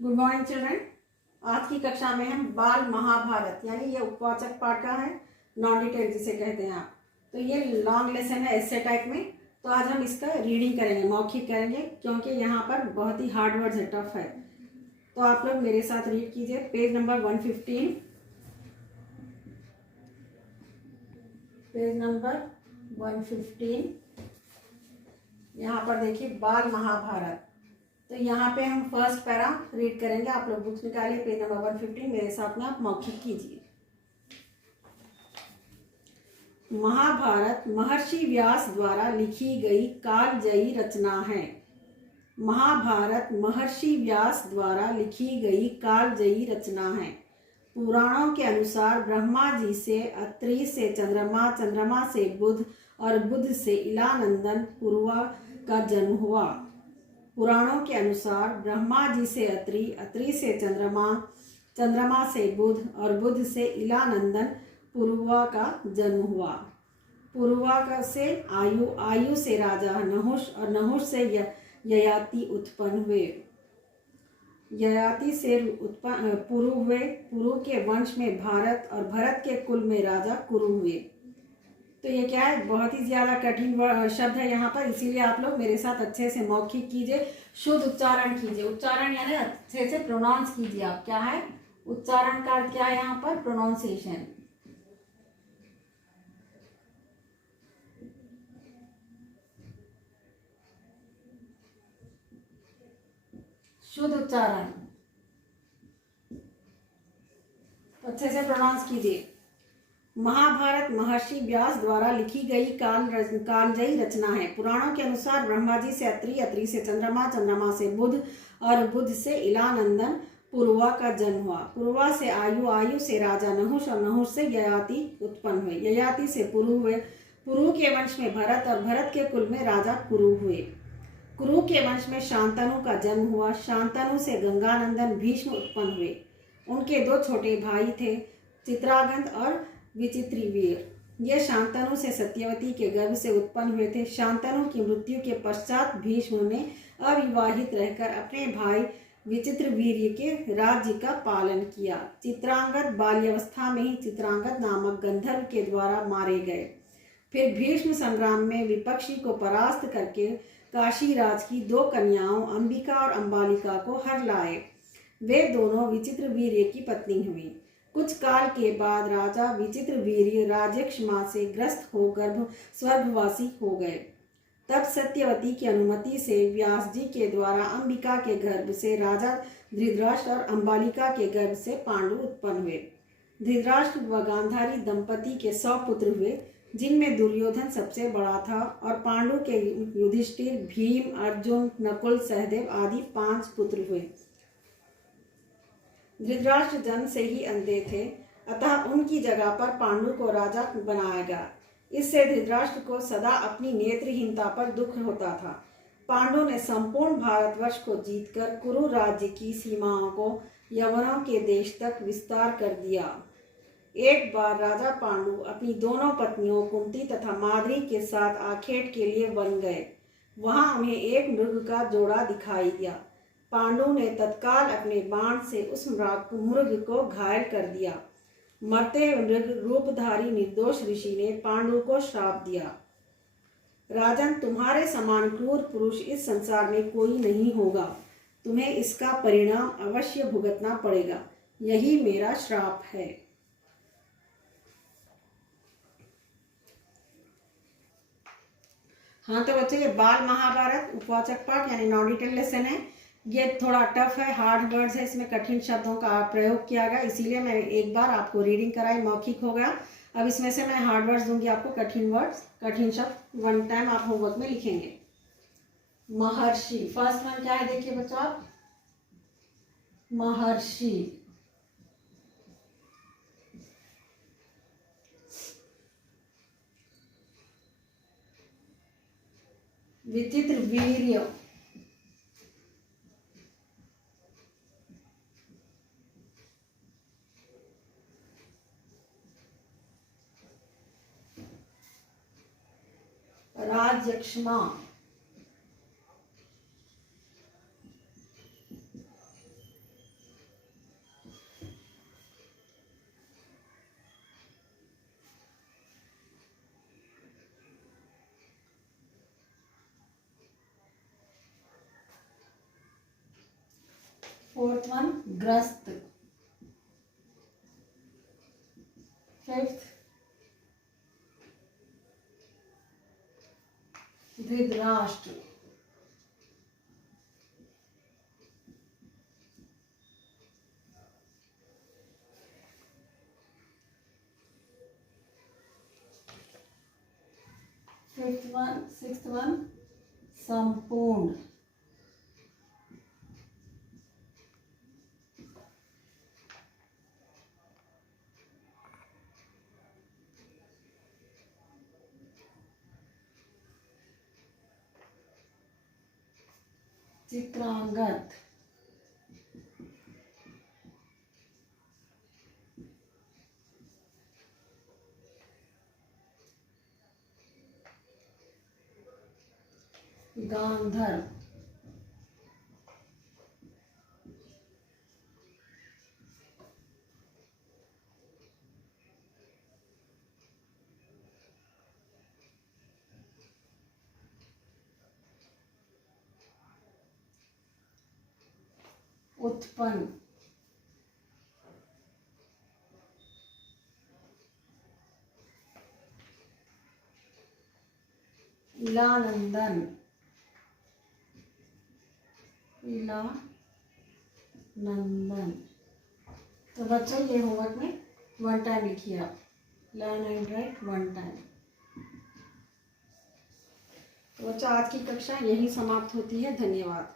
Good morning children. आज की कक्षा में हम बाल महाभारत यानी ये उपवाचक पाठ का है, नॉन डिटेल जिसे कहते हैं आप। तो ये लॉन्ग लेसन है ऐसे टाइप में। तो आज हम इसका रीडिंग करेंगे, मौखिक करेंगे, क्योंकि यहाँ पर बहुत ही हार्ड वर्ड्स है, टफ है। तो आप लोग मेरे साथ रीड कीजिए पेज नंबर 115। पेज नंबर 115 यहाँ पर देखिए बाल महाभारत। तो यहाँ पे हम फर्स्ट पैरा रीड करेंगे। आप लोग बुक्स निकालिए, पेज नंबर 115 मेरे साथ में आप मौखिक कीजिए। महाभारत महर्षि व्यास द्वारा लिखी गई कालजयी रचना है। महाभारत महर्षि व्यास द्वारा लिखी गई कालजयी रचना है। पुराणों के अनुसार ब्रह्मा जी से अत्रि, से चंद्रमा, चंद्रमा से बुध और बुध से इलानंदन पुरुवा का जन्म हुआ। पुराणों के अनुसार ब्रह्मा जी से अत्रि, अत्रि से चंद्रमा, चंद्रमा से बुध और बुध से इलानंदन पुरुवा का जन्म हुआ। पुरुवा का से आयु, आयु से राजा नहुष और नहुष से ययाति उत्पन्न हुए। ययाति से उत्पन्न पुरु हुए। पुरु के वंश में भारत और भरत के कुल में राजा कुरु हुए। तो ये क्या है, बहुत ही ज्यादा कठिन शब्द है यहाँ पर, इसीलिए आप लोग मेरे साथ अच्छे से मौखिक कीजिए, शुद्ध उच्चारण कीजिए। उच्चारण यानी अच्छे से प्रोनाउंस कीजिए आप। क्या है उच्चारण का अर्थ, क्या है यहाँ पर प्रोनाउंसिएशन। शुद्ध उच्चारण अच्छे से प्रोनाउंस कीजिए। महाभारत महर्षि व्यास द्वारा लिखी गई कालजयी रचना है। पुराणों के अनुसार ब्रह्मा जी से अत्रि, अत्रि से चंद्रमा, चंद्रमा से बुध और बुध से इलानंदन पुरुवा का जन्म हुआ। पुरुवा से आयु, आयु से राजा नहुष और नहुष से ययाति उत्पन्न हुए। ययाति से पुरु हुए। पुरु के वंश में भरत और भरत के कुल में राजा कुरु हुए। कुरु के वंश में शांतनु का जन्म हुआ। शांतनु से गंगानंदन भीष्म उत्पन्न हुए। उनके दो छोटे भाई थे, चित्रांगद और विचित्रवीर। ये शांतनु से सत्यवती के गर्भ से उत्पन्न हुए थे। शांतनु की मृत्यु के पश्चात भीष्म ने अविवाहित रहकर अपने भाई विचित्रवीर्य के राज्य का पालन किया। चित्रांगद बाल्यावस्था में ही चित्रांगद नामक गंधर्व के द्वारा मारे गए। फिर भीष्म संग्राम में विपक्षी को परास्त करके काशीराज की दो कन्याओं अंबिका और अंबालिका को हर लाए। वे दोनों विचित्रवीर्य की पत्नी हुई। कुछ काल के बाद राजा विचित्रवीर्य राज्यक्षमा से ग्रस्त होकर स्वर्गवासी हो गए। तब सत्यवती की अनुमति से व्यास जी के द्वारा अंबिका के गर्भ से राजा धृतराष्ट्र और अंबालिका के गर्भ से पांडु उत्पन्न हुए। धृतराष्ट्र व गांधारी दंपति के 100 पुत्र हुए, जिनमें दुर्योधन सबसे बड़ा था, और पांडु के युधिष्ठिर, भीम, अर्जुन, नकुल, सहदेव आदि 5 पुत्र हुए। धृतराष्ट्र जन्म से ही अंधे थे, अतः उनकी जगह पर पांडु को राजा बनाया गया। इससे धृतराष्ट्र को सदा अपनी नेत्रहीनता पर दुख होता था। पांडु ने संपूर्ण भारतवर्ष को जीतकर कुरु राज्य की सीमाओं को यवनों के देश तक विस्तार कर दिया। एक बार राजा पांडु अपनी दोनों पत्नियों कुंती तथा माद्री के साथ आखेट के लिए वन गए। वहां उन्हें एक मृग का जोड़ा दिखाई दिया। पांडु ने तत्काल अपने बाण से उस मृग को घायल कर दिया। मरते मृग रूपधारी निर्दोष ऋषि ने पांडु को श्राप दिया, राजन, तुम्हारे समान क्रूर पुरुष इस संसार में कोई नहीं होगा। तुम्हें इसका परिणाम अवश्य भुगतना पड़ेगा। यही मेरा श्राप है। हाँ तो बच्चों, ये बाल महाभारत उपवाचक पाठ यानी नॉन डिटेल लेसन है। ये थोड़ा टफ है, हार्ड वर्ड्स है, इसमें कठिन शब्दों का प्रयोग किया गया, इसीलिए मैं एक बार आपको रीडिंग कराई, मौखिक हो गया। अब इसमें से मैं हार्ड वर्ड्स दूंगी आपको, कठिन वर्ड्स, कठिन शब्द 1 टाइम आप होमवर्क में लिखेंगे। महर्षि, फर्स्ट वन क्या है देखिए बच्चों आप, महर्षि। विचित्रवीर्य, राज्यक्षमा, वन ग्रस्त, फिफ्थ धृतराष्ट्र, सिक्स्थ वन संपूर्ण, चित्रांगद, गांधर, उत्पन्न, इलानंदन, इलानंदन। तो बच्चों ये होमवर्क में 1 टाइम लिखिए आप, लर्न एंड राइट 1 टाइम। तो बच्चों आज की कक्षा यही समाप्त होती है। धन्यवाद।